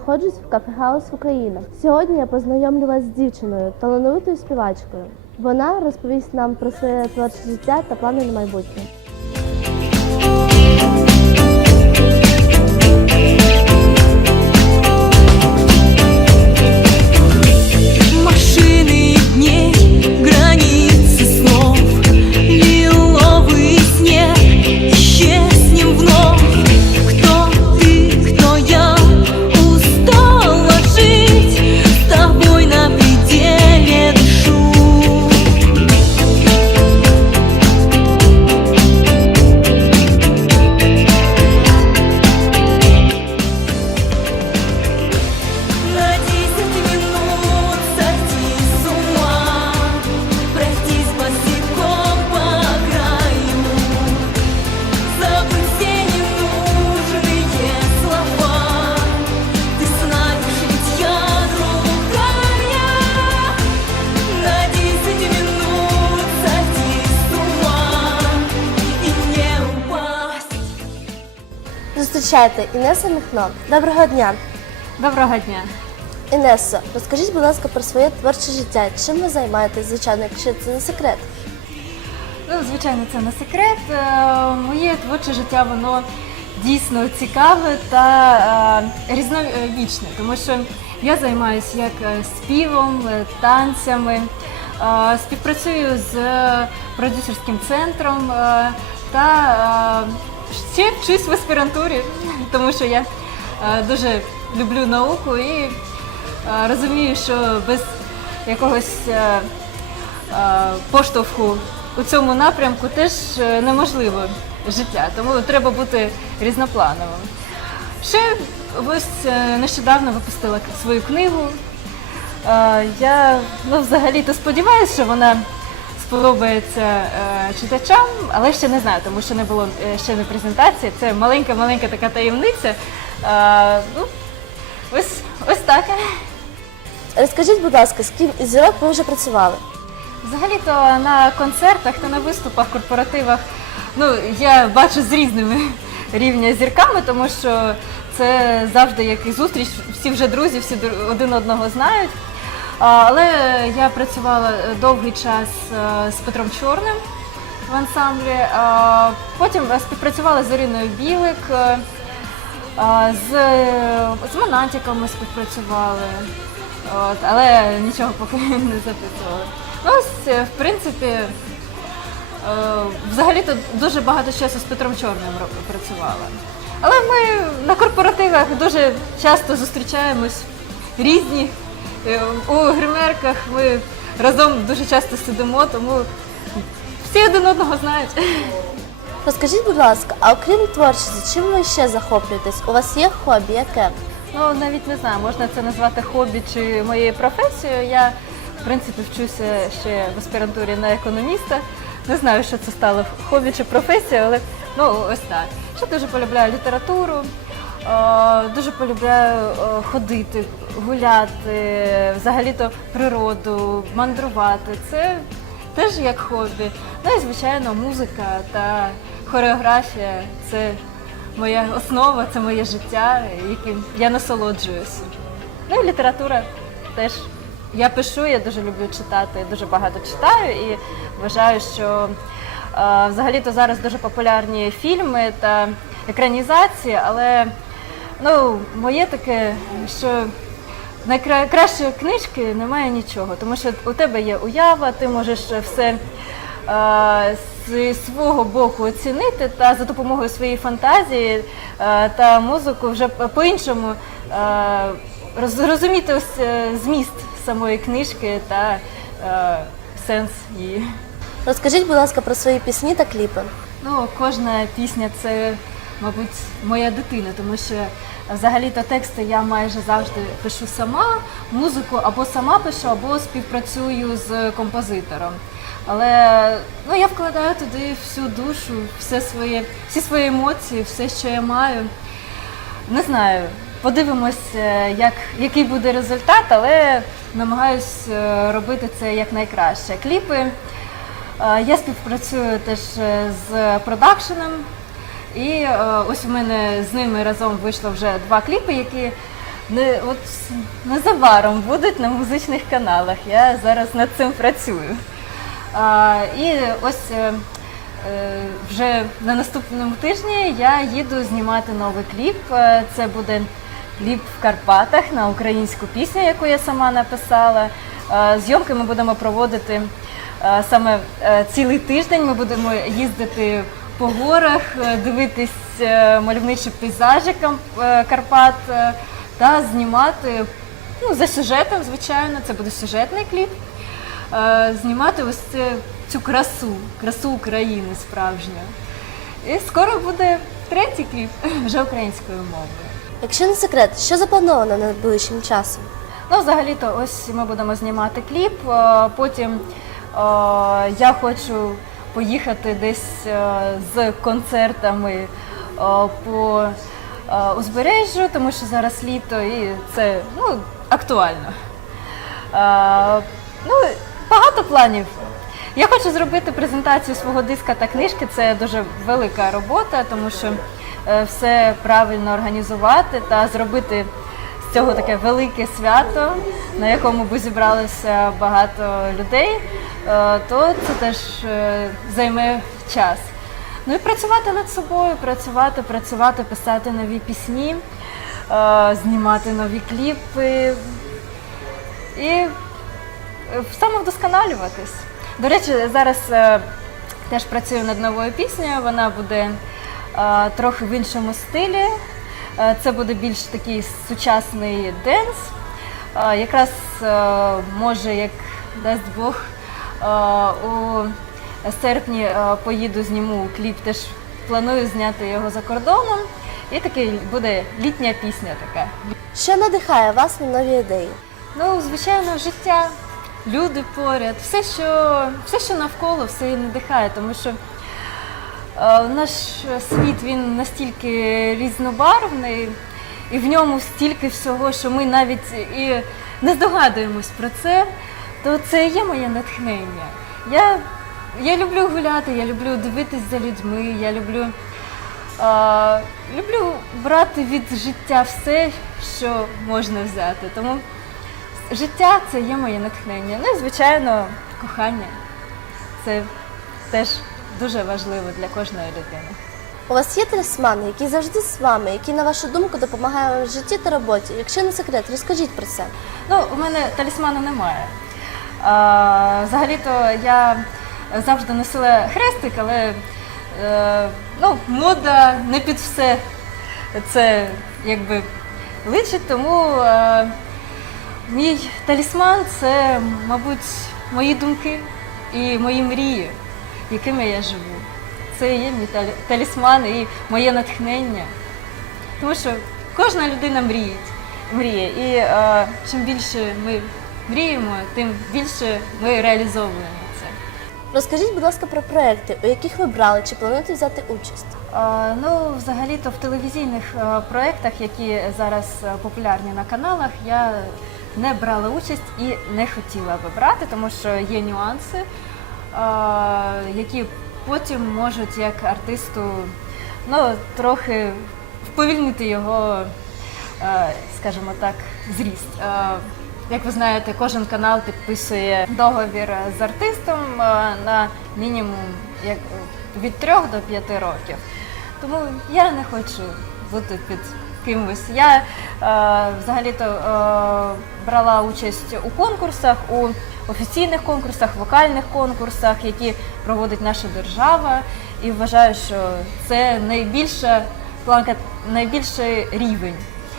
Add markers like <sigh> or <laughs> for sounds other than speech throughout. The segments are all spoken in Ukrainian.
знаходжусь в кафе Хаус Україна. Сьогодні я познайомлю вас з дівчиною, талановитою співачкою. Вона розповість нам про своє творче життя та плани на майбутнє. Зустрічайте Інеса Міхно. Доброго дня! Доброго дня. Інесо, розкажіть, будь ласка, про своє творче життя. Чим ви займаєтесь, звичайно, якщо це не секрет? Ну, звичайно, це не секрет. Е, Моє творче життя воно дійсно цікаве та е, різновічне, тому що я займаюся як е, співом, танцями, співпрацюю з продюсерським центром та е, ще вчусь в аспірантурі, тому що я е, дуже люблю науку і е, розумію, що без якогось е, е, поштовху у цьому напрямку теж е, неможливо життя, тому треба бути різноплановим. Ще ось е, нещодавно випустила свою книгу. Е, Я ну, взагалі-то сподіваюся, що вона сподобається е, читачам, але ще не знаю, тому що не було е, ще не презентації. Це маленька-маленька така таємниця. Е, Ну, ось, ось так. Розкажіть, будь ласка, з ким із зірок ви вже працювали? Взагалі-то на концертах та на виступах, корпоративах ну, я бачу з різними рівня зірками, тому що це завжди як і зустріч, всі вже друзі, всі один одного знають. Але я працювала е, довгий час е, з Петром Чорним в ансамблі. Потім е, співпрацювала з Іриною Білик, з, з Монатіком співпрацювали, От, але нічого поки <laughs> не записували. Ну, ось, в принципі, взагалі-то дуже багато часу з Петром Чорним працювала. Але ми на корпоративах дуже часто зустрічаємось різні. Е, У гримерках ми разом дуже часто сидимо, тому всі один одного знають. Розкажіть, будь ласка, а окрім творчості, чим ви ще захоплюєтесь? У вас є хобі, яке? Ну, навіть не знаю, можна це назвати хобі чи моєю професією. Я, в принципі, вчуся ще в аспірантурі на економіста. Не знаю, що це стало хобі чи професією, але ну ось так. Ще дуже полюбляю літературу, дуже полюбляю е, ходити, гуляти, взагалі-то природу, мандрувати. Це теж як хобі. Ну і звичайно, музика та хореографія це моя основа, це моє життя, яким я насолоджуюся. Ну і література теж. Я пишу, я дуже люблю читати, дуже багато читаю і вважаю, що е, взагалі-то зараз дуже популярні фільми та екранізації, але ну, моє таке, що найкращої книжки немає нічого, тому що у тебе є уява, ти можеш все е, з свого боку оцінити та за допомогою своєї фантазії е, та музику вже по-іншому е, роз- розуміти ось е, зміст самої книжки та е, сенс її. Розкажіть, будь ласка, про свої пісні та кліпи. Ну, кожна пісня це, мабуть, моя дитина, тому що взагалі-то тексти я майже завжди пишу сама, музику або сама пишу, або співпрацюю з композитором. Але ну, я вкладаю туди всю душу, все своє, всі свої емоції, все, що я маю. Не знаю, подивимось, е, як, який буде результат, але намагаюсь е, робити це якнайкраще. Кліпи. е, Я співпрацюю теж з продакшеном, і е, ось у мене з ними разом вийшло вже два кліпи, які не, от, незабаром будуть на музичних каналах. Я зараз над цим працюю. А, і ось е, е, вже на наступному тижні я їду знімати новий кліп. Е, Це буде кліп в Карпатах на українську пісню, яку я сама написала. Е, Зйомки ми будемо проводити саме цілий тиждень. Ми будемо їздити по горах, е, дивитись е, мальовничі пейзажі е, Карпат та знімати ну, за сюжетом, звичайно, це буде сюжетний кліп. Знімати ось це, цю красу, красу України справжню. І скоро буде третій кліп <laughs> вже українською мовою. Якщо не секрет, що заплановано найближчим часом? Ну, взагалі-то, ось ми будемо знімати кліп. Потім е, я хочу поїхати десь е, з концертами е, по е, узбережжю, тому що зараз літо і це ну, актуально. Ну, багато планів. Я хочу зробити презентацію свого диска та книжки. Це дуже велика робота, тому що все правильно організувати та зробити з цього таке велике свято, на якому би зібралося багато людей, то це теж е, займе час. Ну і працювати над собою, працювати, працювати, писати нові пісні, е, знімати нові кліпи і е, самовдосконалюватись. До речі, зараз е, теж працюю над новою піснею. Вона буде е, трохи в іншому стилі. Е, це буде більш такий сучасний денс. Е, якраз е, може, як дасть Бог, е, у серпні е, поїду, зніму кліп, теж планую зняти його за кордоном. І такий буде літня пісня така. Що надихає вас на нові ідеї? Ну, звичайно, життя, люди поряд, все, що, все, що навколо, все і надихає, тому що е, наш світ він настільки різнобарвний, і в ньому стільки всього, що ми навіть і не здогадуємось про це, то це є моє натхнення. Я, я люблю гуляти, я люблю дивитись за людьми, я люблю. Е, люблю брати від життя все, що можна взяти. Тому життя це є моє натхнення. Ну і звичайно, кохання. Це теж дуже важливо для кожної людини. У вас є талісман, який завжди з вами, який, на вашу думку, допомагає вам в житті та роботі. Якщо не секрет, розкажіть про це. Ну, у мене талісману немає. Взагалі-то я завжди носила хрестик, але е, ну, мода не під все це якби личить, тому е, мій талісман це, мабуть, мої думки і мої мрії, якими я живу. Це є мій талісман і моє натхнення. Тому що кожна людина мріє, мріє. І е, чим більше ми мріємо, тим більше ми реалізовуємо це. Розкажіть, будь ласка, про проекти, у яких ви брали чи плануєте взяти участь. Е, ну, взагалі-то в телевізійних е, проєктах, які зараз е, популярні на каналах, я не брала участь і не хотіла би брати, тому що є нюанси, е, які потім можуть як артисту ну, трохи вповільнити його, е, скажімо так, зріст. Е, Як ви знаєте, кожен канал підписує договір з артистом е, на мінімум як від 3 до 5 років. Тому я не хочу бути під кимось. Я е, взагалі-то е, брала участь у конкурсах, у офіційних конкурсах, вокальних конкурсах, які проводить наша держава. І вважаю, що це найбільша планка, найбільший рівень.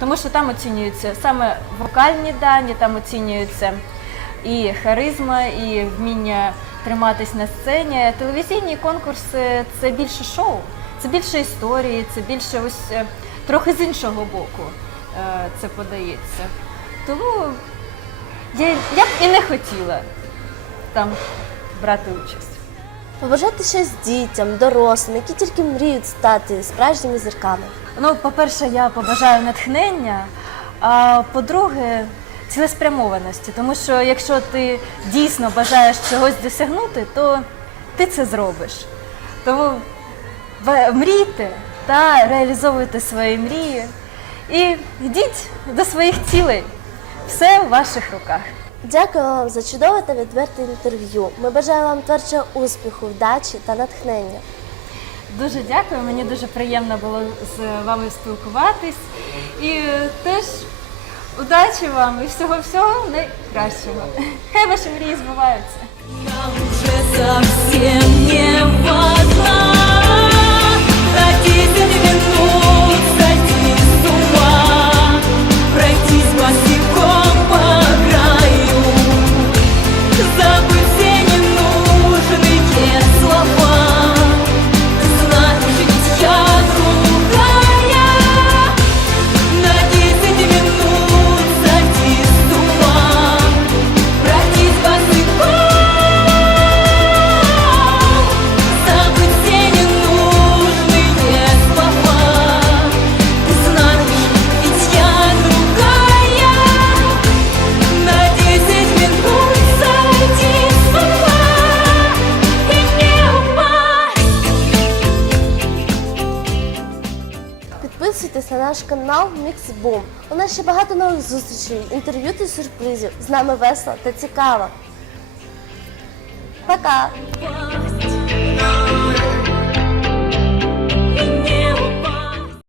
Тому що там оцінюються саме вокальні дані, там оцінюються і харизма, і вміння триматись на сцені. Телевізійні конкурси це більше шоу, це більше історії, це більше ось е, трохи з іншого боку е, це подається. Тому я, я б і не хотіла там брати участь. Побажайте щось дітям, дорослим, які тільки мріють стати справжніми зірками. Ну, по-перше, я побажаю натхнення, а по-друге, цілеспрямованості. Тому що якщо ти дійсно бажаєш чогось досягнути, то ти це зробиш. Тому мрійте та реалізовуйте свої мрії. і йдіть до своїх цілей. Все в ваших руках. Дякую вам за чудове та відверте інтерв'ю. Ми бажаємо вам творчого успіху, вдачі та натхнення. Дуже дякую, мені дуже приємно було з вами спілкуватись. І теж удачі вам і всього-всього найкращого. Хай ваші мрії збуваються. Наш канал Mixboom. У нас ще багато нових зустрічей, інтерв'ю та сюрпризів. З нами весело та цікаво. Пока!